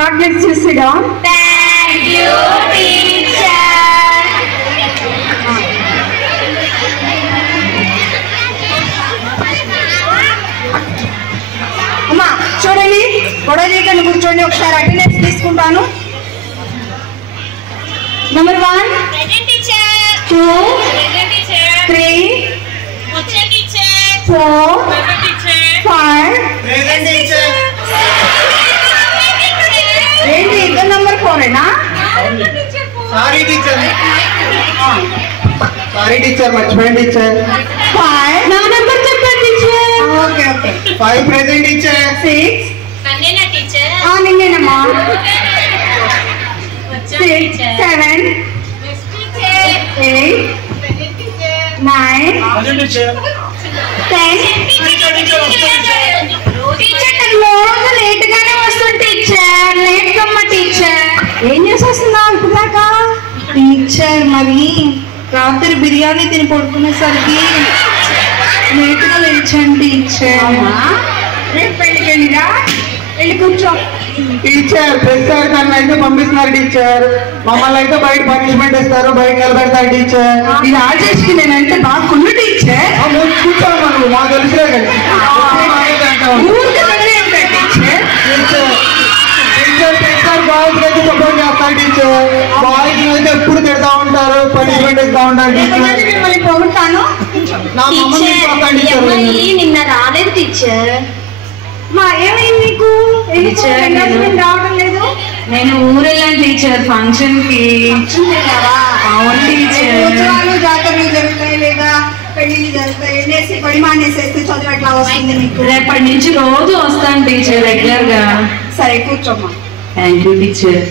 God bless you. Sit down. Thank you, teacher. అమ్మా చూడండి, గొడవ చేయకుండా కూర్చోండి. ఒకసారి అటెండెన్స్ తీసుకుంటాను. Number 1, Present teacher. 2, Present teacher. 3, Present teacher. 4, Present teacher. 5. Present teacher. ఏంటి ఇద్దరు నంబర్ 4 ఏనా? Sorry teacher. Sorry teacher, మర్చిపోయాను టీచర్. 5 నా నంబర్ చెప్పండి teacher. Okay okay. 5 present teacher. 6 Nandina teacher. నిన్నేనమ్మా. 6 7 8 9 10. Teacher రోజు లేట్ గానే వస్తుంది టీచర్. Late కమ్మా teacher. ఏం చేసేస్తున్నా అనుకున్నాక టీచర్, మరి రాత్రి బిర్యానీ తిని పడుకునేసరికి లేట్గా లేచాను టీచర్. రేపు పెళ్ళికి వెళ్ళిరా, వెళ్ళి కూర్చో. టీచర్ ప్రతిసారి నన్ను అయితే పంపిస్తున్నారు టీచర్. మమ్మల్ని అయితే బయట పనిష్మెంట్ ఇస్తారు, బయట నిలబెడతారు టీచర్. ఈ రాజేష్కి నేనంటే బాగా కుళ్ళు టీచర్. కూర్చోను నువ్వు, మాకు తెలుసులే కదా. ఊరికి వెళ్ళే ఉంటాయి టీచర్. టీచర్ ప్రతిసారి బాయ్స్ అయితే సపోర్ట్ చేస్తారు టీచర్. బాయ్స్ అయితే ఎప్పుడు తిడతా ఉంటారు, పనిష్మెంట్ ఇస్తా ఉంటారు టీచర్. మిమ్మల్ని పొగుడుతాను. నా మమ్మల్ని టీచర్ నిన్న రాలేదు టీచర్. మా ఏమైంది నీకు? టీచర్, రావడం లేదు. నేను ఊరెళ్ళాను టీచర్ ఫంక్షన్ కి. అవును టీచర్. ఉత్సవాలు జాతరలు జరుగుతాయి లేదా పెళ్లి జరుగుతాయి. ఎన్నేసి పడి మానేసేస్తే చదువు ఎట్లా వస్తుంది నీకు? రేపటి నుంచి రోజు వస్తాను టీచర్ రెగ్యులర్ గా. సరే కూర్చోమ్మా. Thank you teacher.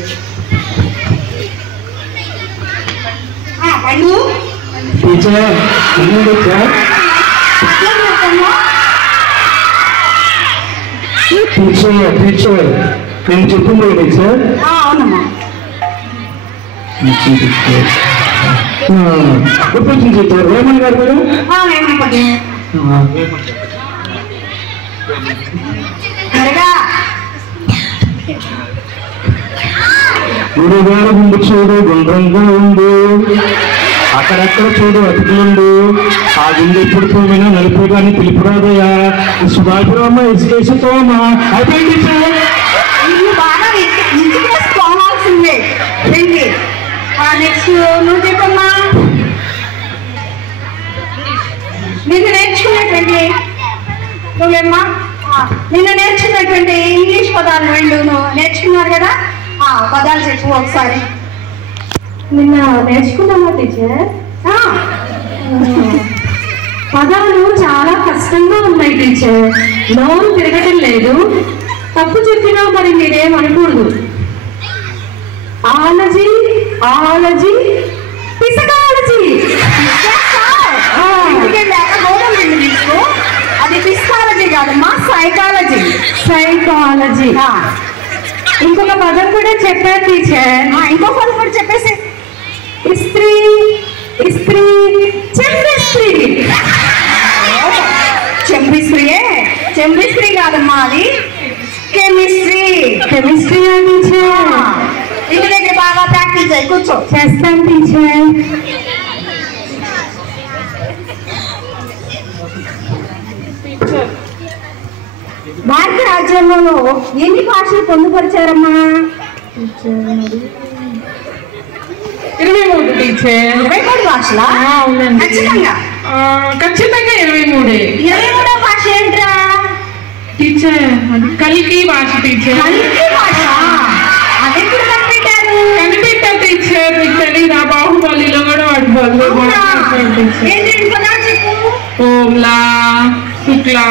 పండు టీచర్ టీచర్ టీచర్ టీచర్ నేను చెప్పింది టీచర్. అవునమ్మా. గుర్తొచ్చింది టీచర్. రేమణి గారు మీరు త్వరగా గురుగారు ముందు చూడు గుండ్రంగా ఉంది, అక్కడక్కడ చూడు అతుకులుండు, ఆ గుండె ఎప్పుడు తోమైనా నలుపు కానీ పిలుపు రాదయ్యా. సుధాపురమ్మ ఇసుకేసుకోమా అయిపోయింది టీచర్. నువ్వు బాగా ఇంటికేసుకోవాల్సిందే. రండి. నెక్స్ట్ నువ్వు చెప్పమ్మా. నిన్న నేర్చుకున్నటువంటి నువ్వేమ్మా నిన్న నేర్చుకున్నటువంటి ఇంగ్లీష్ పదాలు 2 నేర్చుకున్నారు కదా. పదాలు చెప్పు ఒకసారి. నిన్న నేర్చుకున్నామా టీచర్? పదాలు చాలా కష్టంగా ఉన్నాయి టీచర్. నోరు తిరగటం లేదు. తప్పు చెప్పినా మరి మీరేం అనకూడదు. ఆలజీ ఆలజీ పిసకాలజీ. గోధుమ పిండి తీసుకో. అది ఫిజియాలజీ కాదమ్మా, సైకాలజీ. సైకాలజీ. ఇంకొక పదం కూడా చెప్పారు టీచర్. ఇంకో పదం కూడా చెప్పేసి. ఇస్త్రీ ఇస్త్రీ చెంపిస్త్రీ. చెంపిస్త్రీయే. చెంపిస్త్రీ కాదమ్మా, అది కెమిస్ట్రీ. Chemistry teacher. ఇంటి దగ్గర బాగా ప్రాక్టీస్ చేయి. కూర్చో. చేస్తాం టీచర్. భారత రాజ్యాంగంలో ఎన్ని భాషలు పొందుపరిచారమ్మా? 23 టీచర్. 23 భాషలా? అవునండి. ఖచ్చితంగా ఖచ్చితంగా 23. 23వ భాష ఏంట్రా టీచర్? అది కల్కి భాష టీచర్. కల్కి భాష. అదెప్పుడు కనిపెట్టారు? కనిపెట్టా టీచర్. మీకు తెలీదా? బాహుబలిలో కూడా వాడు బదులు ఏంటి పదాలు చెప్పు. ఓంలా శుక్లా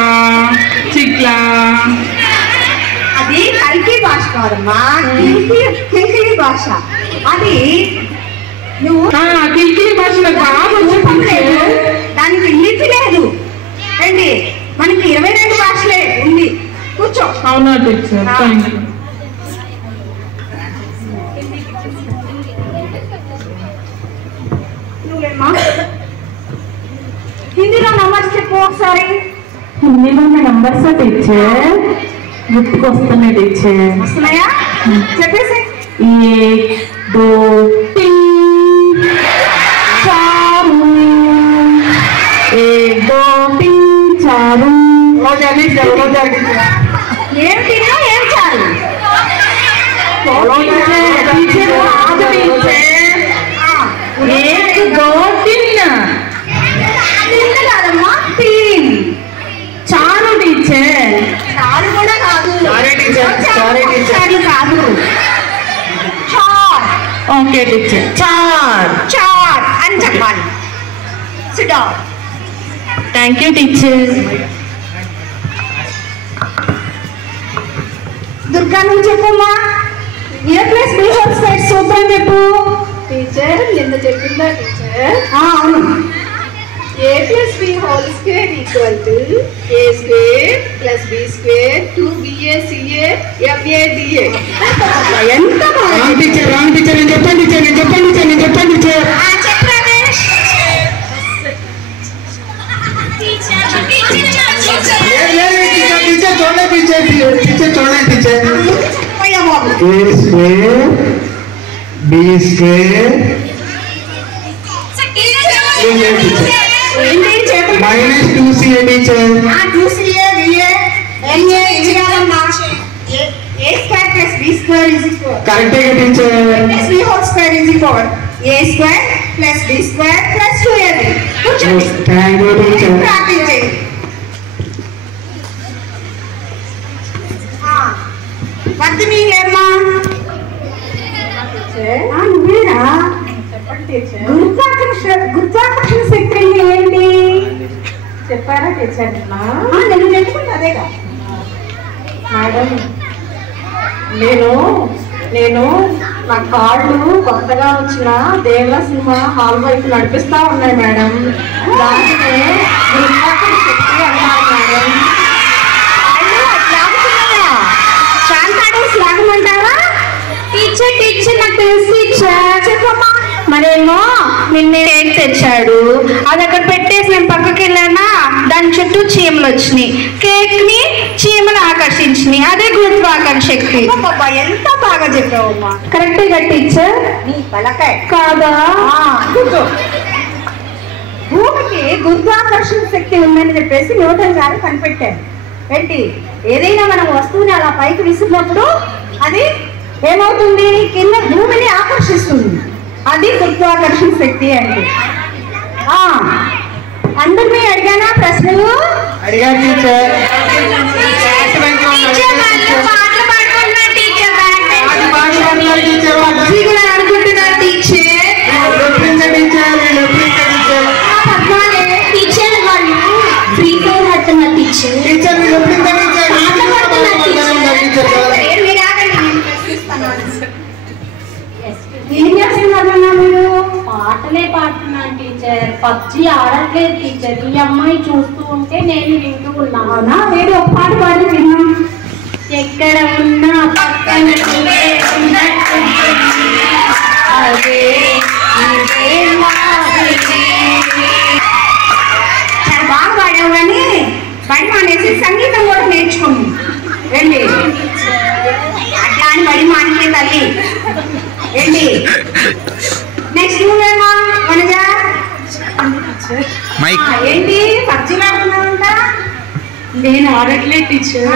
చిక్లా. అది కల్కి భాష కాదమ్మా, కిల్కిలి భాష. అది నువ్వు కిల్కిలి భాష నాకు బాగా వచ్చు టీచర్. దానికి లిపి లేదు. రండి, మనకి 22 భాషలే ఉంది. కూర్చో. అవునా టీచర్? Thank you. నువ్వేమ్మా హిందీలో నంబర్స్ చెప్పు ఒకసారి. హిందీలో ఉన్న నంబర్స్ టీచర్ గుర్తుకొస్తున్నాయి టీచర్. వస్తున్నాయా? చెప్పేసి एक दो तीन चारू एक दो तीन चारू ఏం తిన్నా ఏం చాలు एक दो तीन తిన్న కాదమ్మా తీన్ चारू टीचर చాలు కూడా కాదు Sorry, teacher. Sorry, teacher. చాలు కాదు చార్ ओके टीचर चार చార్ అని చెప్పాలి sit down thank you teacher Durga నువ్వు చెప్పమ్మా A plus B whole square సూత్రం చెప్పు టీచర్ నిన్న చెప్పిందా టీచర్ అవును A plus B whole square equal to A square plus B square 2BA CA FA DA. ఎంత బాగా రాంగ్ టీచర్ నేను చెప్పండి టీచర్ చెప్పు రమేష్ టీచర్ చూడండి టీచర్ పోయా బాబు ఏ స్క్వేర్ బి స్క్వేర్ ఏంటి చెప్పు మైనస్ 2CA టీచర్ చూసియే వియే ఎన్ఏ ఇది కాదమ్మా A square plus B square is equal కరెక్టే teacher plus B whole square is equal A square plus B square plus 2ab కూర్చోండి థ్యాంక్ యూ టీచర్ ప్రాక్టీస్ చేయండి వద్దు నీలేమ్మా నువ్వేరా గురుత్వాకర్షణ శక్తి ఏంటి చెప్పారా టీచర్ నేను నేర్చుకుంటా అదేగా మేడం నేను నా కాళ్ళు కొత్తగా వచ్చిన దేవల సినిమా హాల్ వైపు నడిపిస్తా ఉన్నాయి మేడం దానినే గురుత్వాకర్షణ శక్తి అన్నారు మేడం లాగమంటావా టీచర్ నాకు తెలుసు టీచర్ చెప్పమ్మా మరేమో నిన్న కేక్ తెచ్చాడు అది అక్కడ పెట్టేసి నేను పక్కకి వెళ్ళానా దాని చుట్టూ చీమలు వచ్చినాయి కేక్ ని చీమలు ఆకర్షించినాయి అదే గురుత్వాకర్షణ శక్తి ఎంత బాగా చెప్పావమ్మా కరెక్టే గా టీచర్ నీ పలకాయ కాదా కూర్చో భూమికి గురుత్వాకర్షణ శక్తి ఉందని చెప్పేసి న్యూటన్ గారు కనిపెట్టారు ఏంటి ఏదైనా మనం వస్తువుని అలా పైకి విసిరినప్పుడు అది ఏమవుతుంది కింద భూమిని ఆకర్షిస్తుంది అది గురుత్వాకర్షణ శక్తి అంటే అందరినీ అడిగానా ప్రశ్నలు అడిగారు టీచర్ టీచర్ వాళ్ళు ఫ్రీ ఫైర్ ఆడుతున్నారు టీచర్ ఏం చేస్తున్నారన్నా మీరు పాటలే పాడుతున్నాను టీచర్ పబ్జి ఆడట్లేదు టీచర్ ఈ అమ్మాయి చూస్తూ ఉంటే నేను వింటూ ఉన్నాను అవునా వేరే ఒక పాట పాడి విన్నాం ఎక్కడ ఉన్నా పక్కన నీవే ఉన్నట్టుంటుంది. అదే ఇదే మాదిరి. చాలా బాగా పాడావు కానీ బడి మానేసి సంగీతం కూడా నేర్చుకోండి ఏంటి అట్లా అని బడి మానికే తల్లి ఏంటి నెక్స్ట్ నువ్వేమా వనజా ఏంటి పబ్జీలు ఆడుతున్నావంట నేను ఆడట్లేదు టీచర్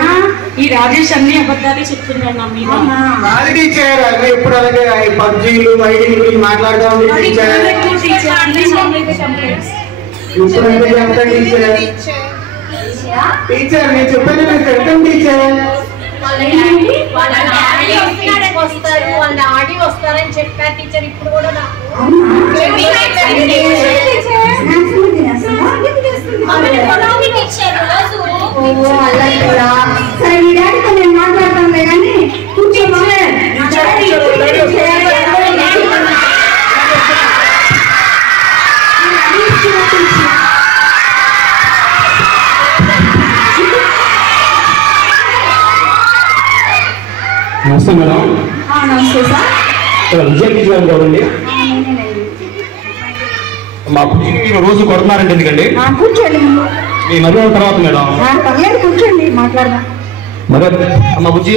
ఈ రాజేష్ అన్ని అబద్ధాలే చెప్తున్నాను నా మీద అవునా కాదు టీచర్ అదే ఇప్పుడు అలాగే పబ్జీలు ఐడీల గురించి మాట్లాడుతూ ఉంది టీచర్ ఇప్పుడు అంటే చెప్తా టీచర్ టీచర్ నేను చెప్పాను నాకు చెప్తాను టీచర్ వాళ్ళ డాడీ వస్తారు వాళ్ళ డాడీ వస్తారని చెప్పారు టీచర్ ఇప్పుడు కూడా నాకు సరే మీ డాడీతో నేను మాట్లాడతానులే కానీ కూర్చోమా నమస్తే మేడం నమస్తే సార్ విజయ టీచర్ చూడండి మా పుట్టిన రోజు కొడుతున్నారండి ఎందుకండి కూర్చోండి ముందు మీ మధ్య తర్వాత మేడం పర్లేదు కూర్చోండి మాట్లాడదాం మరి అమ్మ బుజ్జి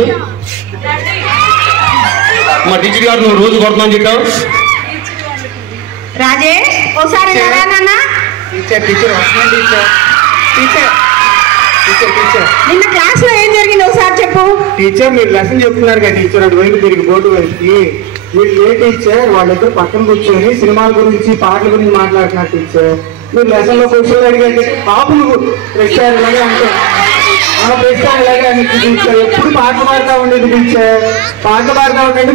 మా టీచర్ గారు నువ్వు రోజు కొడుతున్నావు చెప్పావు. రాజేష్ ఒకసారి నిన్న క్లాస్ లో ఏం జరిగింది ఒకసారి చెప్పు. టీచర్ మీరు లెసన్ చెప్తున్నారు కదా టీచర్, అటు వైపు తిరిగి బోర్డు వైపుకి. మీరు ఏ టీచర్ వాళ్ళిద్దరు పక్కన కూర్చొని సినిమాల గురించి పాటల గురించి మాట్లాడుతున్నారు టీచర్. మీరు లెసన్ లో క్వశ్చన్లు అడిగండి పాపలు ప్రెస్టార్ ఇలాగే అంటే ప్రెస్టార్ ఇలాగే అని టీచర్ ఎప్పుడు పాటలు పాడుతూ ఉండేది టీచర్, పాటలు పాడుతూ ఉండండి.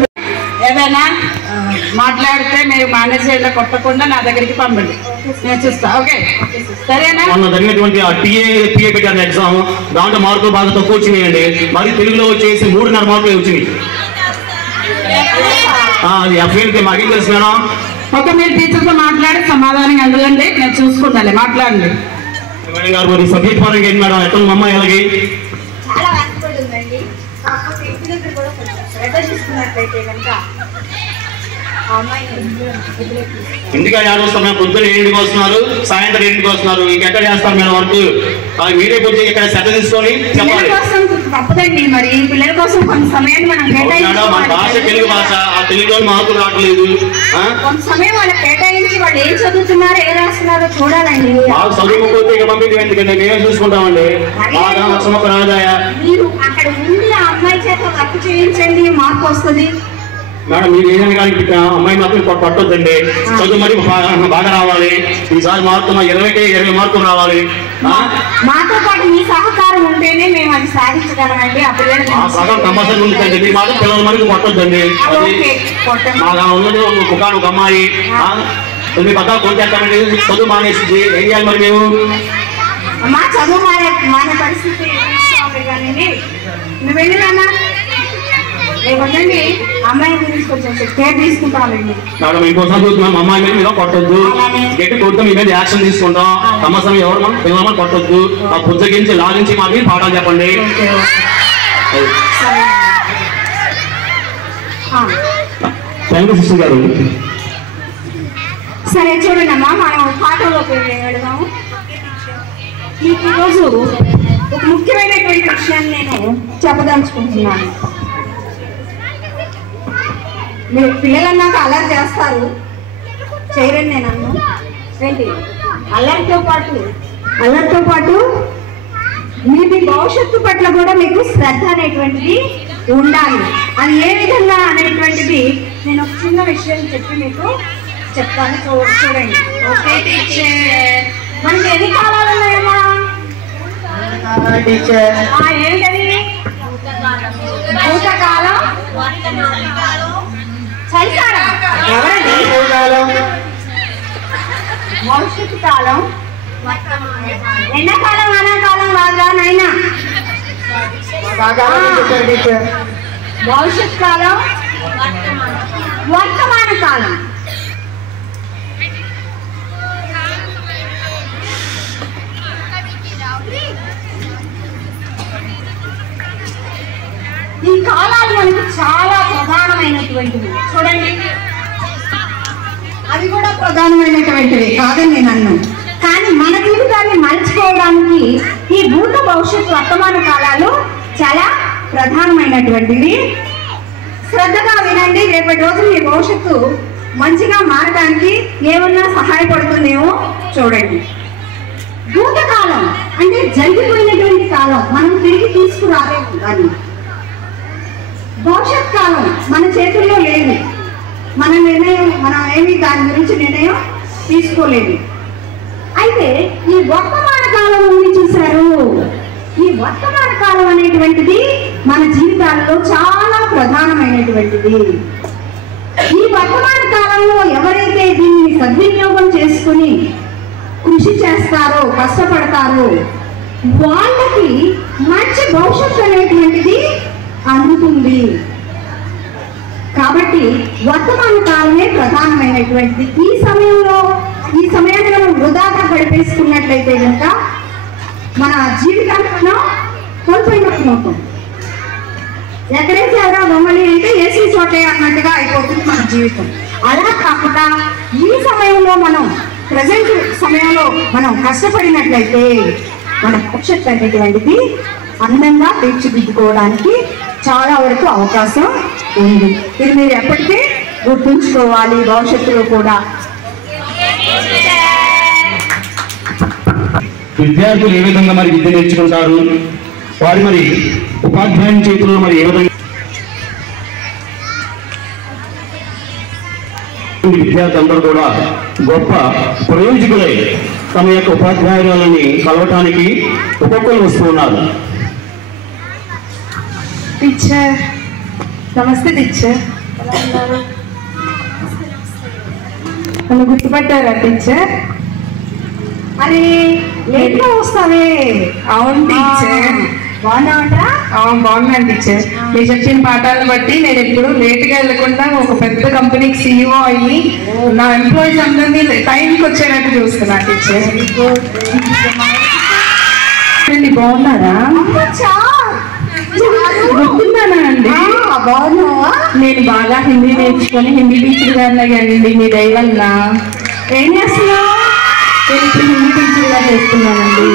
ఏదైనా మాట్లాడితే మీరు మేనేజర్ కొట్టకుండా నా దగ్గరికి పంపండి, నేను చూస్తా. ఓకే సరేనా? మొన్న జరిగినటువంటి ఆ టీఏ పెట్టారు ఎగ్జామ్, దాంట్లో మార్కులు బాగా తక్కువ వచ్చినాయండి. మరి తెలుగులో వచ్చేసి 3.5 మార్కులు వచ్చినాయి. అది అఫీల్కి మాకేం తెలుసు మేడం. ఒక మీరు టీచర్తో మాట్లాడి సమాధానం అడగండి, నేను చూసుకుంటాను. మాట్లాడండి మేడం గారు. మరి సబ్జెక్ట్ పరంగా ఏంటి మేడం, ఎట్లా మా అమ్మాయి ఎలాగే? చాలా వెనకబడి ఉందండి. కాకపోతే ఇంటి దగ్గర కూడా కొంచెం శ్రద్ధ తీసుకున్నట్లయితే కనుక ఆ అమ్మాయిని ఇంటికి ఆడ వస్తాం మేము. పొద్దున్న 7కి వస్తున్నారు, సాయంత్రం 7కి వస్తున్నారు. ఇంకెక్కడ చేస్తారు మేడం వర్క్? మీరే కొంచెం ఇక్కడ శ్రద్ధ తీసుకొని చెప్పాలి. తప్పదండి, మరి పిల్లల కోసం కొంత సమయాన్ని మనం మన భాష తెలుగు భాష, ఆ తెలుగులో మార్కులు రావట్లేదు. కొంత సమయం వాళ్ళకి కేటాయించి వాళ్ళు ఏం చదువుతున్నారో ఏం రాస్తున్నారో చూడాలండి. మాకు చదువుకోకపోతే ఇక పంపించడం ఎందుకంటే మేమే చూసుకుంటామండి. బాగా లక్షమొక్క రాదాయా. మీరు అక్కడ ఉండి ఆ అమ్మాయి చేత వర్క్ చేయించండి, మార్పు వస్తుంది. మేడం మీరు ఏదైనా కానీ అమ్మాయి మాత్రం పట్టొద్దండి. చదువు మరి బాగా రావాలి. ఈసారి మార్కులు 20కి 20 మార్కులు రావాలి. మాతో పాటు మీ సహకారం ఉంటేనే మేము అది సాధించగలమండి. ఆ పిల్లలకి సగం కంపల్సరీ ఉంటుందండి. మీ మాత్రం పిల్లల మరికి కొట్టొద్దండి. మాకు ఉన్నది ఒక అమ్మాయి మీ పక్కన కొట్టేస్తామండి. చదువు మానేసింది, ఏం చేయాలి మరి మేము? మా చదువు మానే పరిస్థితి కానీ నువ్వు వెళ్ళినా లేదండి. అమ్మాయి గురించి కొంచెం కేర్ తీసుకుంటామండి. మేడం ఇంకోసారి చూస్తున్నాం, అమ్మాయి మీద కొట్టొద్దు. గట్టి కొడుతూ మీ మీద యాక్షన్ తీసుకుంటాం. సమస్య ఎవరు మనం పిల్లలు కొట్టొద్దు. ఆ పుస్తకించి లాగించి మాకు పాఠాలు చెప్పండి. థ్యాంక్ యూ సిస్టర్ గారు. సరే చూడండి అమ్మా, మనం పాఠంలోకి వెళదాము. మీకు ఈరోజు ఒక ముఖ్యమైనటువంటి విషయాన్ని నేను చెప్పదలుచుకుంటున్నాను. మీరు పిల్లలన్నాక అల్లరి చేస్తారు, చేయరండి నేను అన్ను ఏంటి. అల్లరితో పాటు మీ భవిష్యత్తు పట్ల కూడా మీకు శ్రద్ధ అనేటువంటిది ఉండాలి. అది ఏ విధంగా అనేటువంటిది నేను ఒక చిన్న విషయం చెప్పి మీకు చెప్తాను. చూడండి. ఓకే టీచర్, మనకి ఎన్ని కాలాలు ఉన్నాయమ్మా? టీచర్ ఏంటది? భూతకాలం, చలికాలం, ఎవరండి? భవిష్యత్తు కాలం, ఎండాకాలం, వానాకాలం కాదురా నాయనా. భవిష్యత్ కాలం, వర్తమాన కాలం. ఈ కాలాలు మనకి చాలా ప్రధానమైనటువంటివి. చూడండి, అవి కూడా ప్రధానమైనటువంటివి కాదని నేను అన్నాను. కానీ మన జీవితాన్ని మలుచుకోవడానికి ఈ భూత భవిష్యత్ వర్తమాన కాలాలు చాలా ప్రధానమైనటువంటివి. శ్రద్ధగా వినండి. రేపటి రోజు మీ భవిష్యత్తు మంచిగా మారడానికి ఏమన్నా సహాయపడుతుందేమో చూడండి. భూతకాలం అంటే జరిగిపోయినటువంటి కాలం, మనం తిరిగి తీసుకురాలేము దాన్ని. భవిష్యత్ కాలం మన చేతుల్లో లేదు. మనం ఏమి దాని గురించి నిర్ణయం తీసుకోలేదు. అయితే ఈ వర్తమాన కాలం ఉంది చూశారు. ఈ వర్తమాన కాలం అనేటువంటిది మన జీవితాల్లో చాలా ప్రధానమైనటువంటిది. ఈ వర్తమాన కాలంలో ఎవరైతే దీన్ని సద్వినియోగం చేసుకుని కృషి చేస్తారో, కష్టపడతారో వాళ్ళకి మంచి భవిష్యత్తు అనేటువంటిది అందుతుంది. కాబట్టి వర్తమాన కాలమే ప్రధానమైనటువంటిది. ఈ సమయాన్ని మనం వృధాగా గడిపేసుకున్నట్లయితే కనుక మన జీవితాన్ని మనం కోల్పోయినట్టు. ఎక్కడైతే ఎవరా బొమ్మలి అంటే ఏసీ చోటే అన్నట్టుగా అయిపోతుంది మన జీవితం. అలా కాకుండా ఈ సమయంలో మనం ప్రజెంట్ సమయంలో మనం కష్టపడినట్లయితే మన భవిష్యత్తు అనేటువంటిది అందంగా తీర్చిదిద్దుకోవడానికి చాలా వరకు అవకాశం ఉంది. ఇది మీరు ఎప్పటికీ గుర్తుంచుకోవాలి భవిష్యత్తులో కూడా. విద్యార్థులు ఏ విధంగా మరి విద్య నేర్చుకుంటారు, వారి మరి ఉపాధ్యాయుని చేతుల్లో మరి ఏ విధంగా విద్యార్థులందరూ కూడా గొప్ప ప్రయోజకులై తమ యొక్క ఉపాధ్యాయులని కలవటానికి ఒక్కొక్కరు వస్తూ ఉన్నారు. టీచర్ నమస్తే టీచర్, నన్ను గుర్తుపట్టారా టీచర్? అరే లేట్గా వస్తావే. అవును టీచర్. బాగున్నావా? బాగున్నాను టీచర్. మీరు చెప్పిన పాఠాలను బట్టి నేను ఎప్పుడు లేట్గా వెళ్ళకుండా ఒక పెద్ద కంపెనీకి CEO అయ్యి నా ఎంప్లాయీస్ అందరినీ టైంకి వచ్చేటట్టు చూస్తున్నా టీచర్. బాగున్నారా? గుర్తున్నానా అండి? బాగున్నావా? నేను బాగా హిందీ నేర్చుకొని హిందీ టీచర్ గారిని అయ్యండి మీ దయ వల్ల. ఏం చేస్తున్నావు? నేను ఇప్పుడు హిందీ టీచర్ గా చేస్తున్నానండి.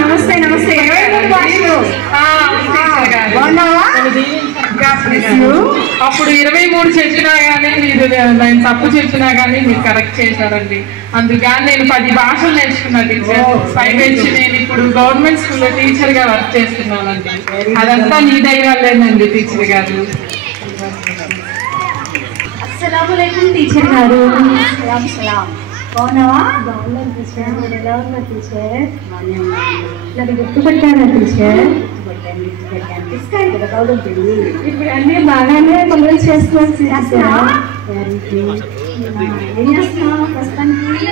నమస్తే నమస్తే. బాగున్నావా? అప్పుడు 23 చెప్పినా గానీ మీరు నేను తప్పు చెప్పినా గానీ మీరు కరెక్ట్ చేశారండి. అందుకని నేను 10 భాషలు నేర్చుకున్నా టీచర్. పైపెచ్చి నేను ఇప్పుడు గవర్నమెంట్ స్కూల్లో టీచర్ గా వర్క్ చేస్తున్నానండి. అదంతా నీ దైవాలేనండి టీచర్ గారు. అస్సలాముఅలైకుం టీచర్ గారు. బాగున్నావా? బాగున్నాను టీచర్. మీరు ఎలా ఉన్నారు టీచర్? నన్ను గుర్తుపట్టారా టీచర్? ఇప్పుడు అన్ని బాగానే పనులు చేస్తున్నాను.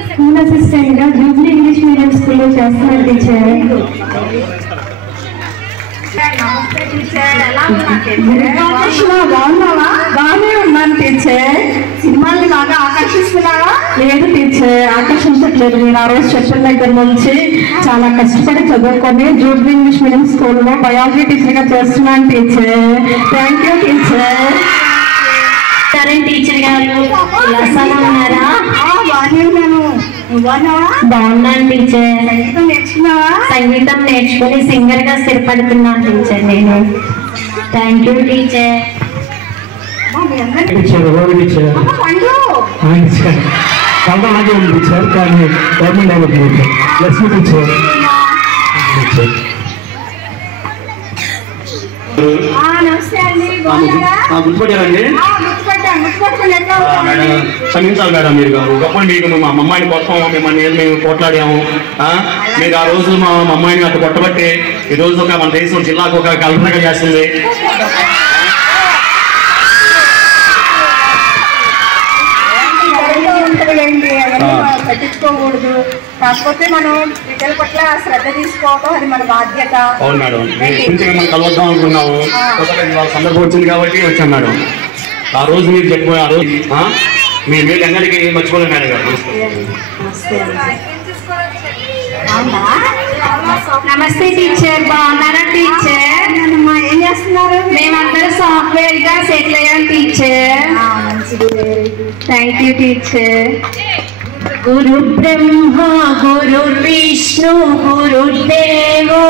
స్కూల్ అసిస్టెంట్ గా జూబ్లీ ఇంగ్లీష్ మీడియం స్కూల్లో చేస్తున్నాను టీచర్. బాగున్నావా? బాగానే ఉన్నాను టీచర్. సినిమాల్ని బాగా ఆకర్షిస్తున్నావా? లేదు టీచర్, ఆకర్షించట్లేదు. నేను ఆ రోజు చెప్పిన దగ్గర నుంచి చాలా కష్టపడి చదువుకొని జూబ్లీ ఇంగ్లీష్ మీడియం స్కూల్లో బయాలజీ టీచర్ గా చేస్తున్నాను టీచర్. Thank you teacher. సరే టీచర్ గారు ఉన్నారా? బాగానే ఉన్నాను. బాగున్నాను టీచర్. సంగీతం నేర్చుకున్నావా? సంగీతం నేర్చుకుని సింగర్ గా స్థిరపడుతున్నాను టీచర్ నేను. Thank you teacher. టీచర్ ఎవరు టీచర్? కలవలాగే ఉంది టీచర్, కానీ గవర్నమెంట్ అవ్వట్లేదు. లక్ష్మి టీచర్. నమస్తే అండి. బాగున్నారా? గుర్తుపట్టారండి? క్షమించాలి మేడం, మీరు ఒకప్పుడు మీకు మా అమ్మాయిని కొడతాము, మేము పోట్లాడాము. మీరు ఆ రోజు మా అమ్మాయిని అటు కొట్టబట్టి ఈ రోజు ఒక మన దేశం జిల్లాకు ఒక కల్పనగా చేస్తుంది. పట్టించుకోకూడదు. కాకపోతే మనం పిల్లల పట్ల శ్రద్ధ తీసుకోవడం అది మన బాధ్యత. అవును మేడం, కొంచెం మనం కలవద్దాం అనుకున్నాము. సందర్భం వచ్చింది కాబట్టి వచ్చాం మేడం. ఆ రోజు మీరు చెప్పిన ఆ రోజు మీ మీరు ఎన్నటికీ మర్చిపోలేదు మేడం గారు. నమస్తే టీచర్. బాగున్నారా టీచర్? ఏం చేస్తున్నారు? మేమందరం సాఫ్ట్వేర్ గా సెటిల్ అయ్యాం టీచర్. Thank you teacher. గురు బ్రహ్మ గురు విష్ణు గురుదేవో